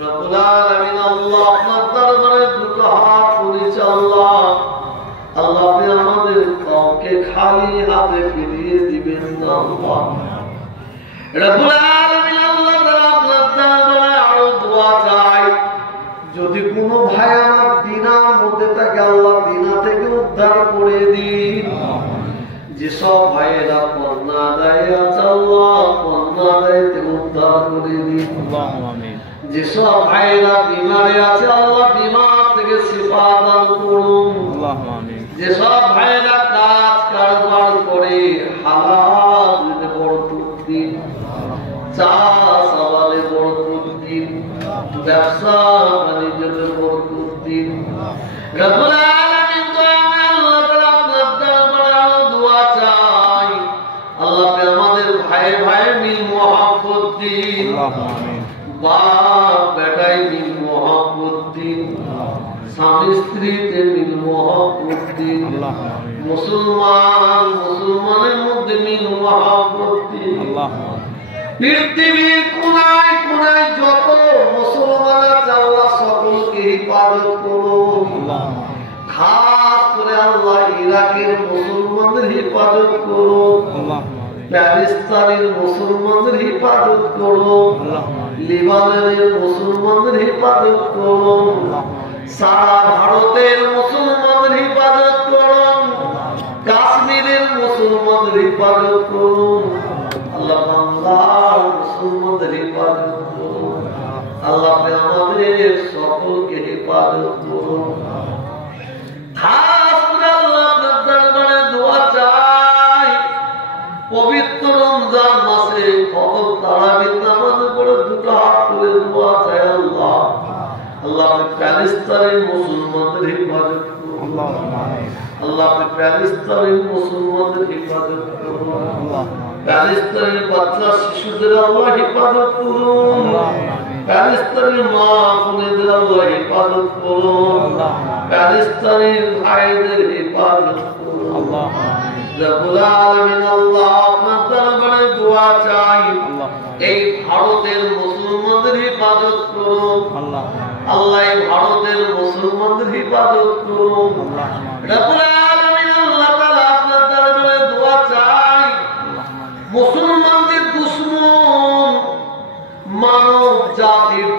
রব্বুল আলামিন আল্লাহ আপনার দরবারে দুটো হাত তুলেছি আল্লাহ। আল্লাহ আপনি আমাদের কাউকে খালি হাতে ফিরিয়ে দিবেন না আল্লাহ। রব্বুল আলামিন আল্লাহ তাআলা আপনার দরবারে আরো দোয়া চাই, যদি কোনো ভাই আমার দিনার মধ্যে থাকে আল্লাহ দিনা থেকে উদ্ধার করে দিন। যেসব ভাইয়েরা কন্যা দেয় আছে আল্লাহ কন্যা দেয় থেকে উদ্ধার করে দিন। যেসব ভাইয়েরা বিমারে আছে আল্লাহ বিমার থেকে শিফা দান করুন। যেসব ভাইয়েরা কাজ কারবার করে হালাল বরকত দিন, চাষ আবাদে বরকত দিন, ব্যবসা বাণিজ্যে বরকত দিন। রব্বুল আলামিন আল্লাহ তাআলা আপনার দরবারে আরো দোয়া চাই, আল্লাহ আপনি আমাদের ভাই ভাই মিল মোহাব্বত দিন, বাপ বেটায় মিল মোহাব্বত দিন, স্বামী স্ত্রীতে মিল মোহাব্বত দিন, মুসলমান মুসলমানের মধ্যে মিল মোহাব্বত দিন। পৃথিবীর কোনায় কোনায় যত মুসলমান আছে আল্লাহ সকলকে হিফাজত করুন। খাস করে আল্লাহ ইরাকের মুসলমানদের হিফাজত করুন, প্যালেস্তাইনের মুসলমানদের হিফাজত করুন, লিবাননের মুসলমানদের হিফাজত করুন, সারা ভারতের মুসলমানদের হিফাজত করুন, কাশ্মীরের মুসলমানদের হিফাজত করুন। আল্লাহ বাংলার মুসলমানদের হিফাজত করুন। আল্লাহ আমাদের সকলকে হিফাজত করুন। খাস করে আল্লাহ আপনার দরবারে দোয়া চাই, পবিত্র রমজান মাসে ফজর তারাবির নামাজের পরে দুটো হাত তুলে দোয়া চাই আল্লাহ। আল্লাহ প্যালেস্তাইনের মুসলমানদের হিফাজত করুন। আল্লাহ প্যালেস্তাইনের মুসলমানদের হিফাজত করুন। প্যালেস্তাইনের বাচ্চা শিশুদের আল্লাহ হিফাজত করুন। প্যালেস্তাইনের মা বোনেদের আল্লাহ হিফাজত করুন। প্যালেস্তাইনের ভাইদের হিফাজত করুন। রব্বুল আলামিন আল্লাহ আপনার দরবারে দোয়া চাই, এই ভারতের মুসলমানদের হিফাজত করুন। আল্লাহ এই ভারতের মুসলমানদের হিফাজত করুন। রব্বুল আলামিন আল্লাহ তাআলা আপনার দরবারে দোয়া চাই, মুসলমানদের দুশমন মানব জাতির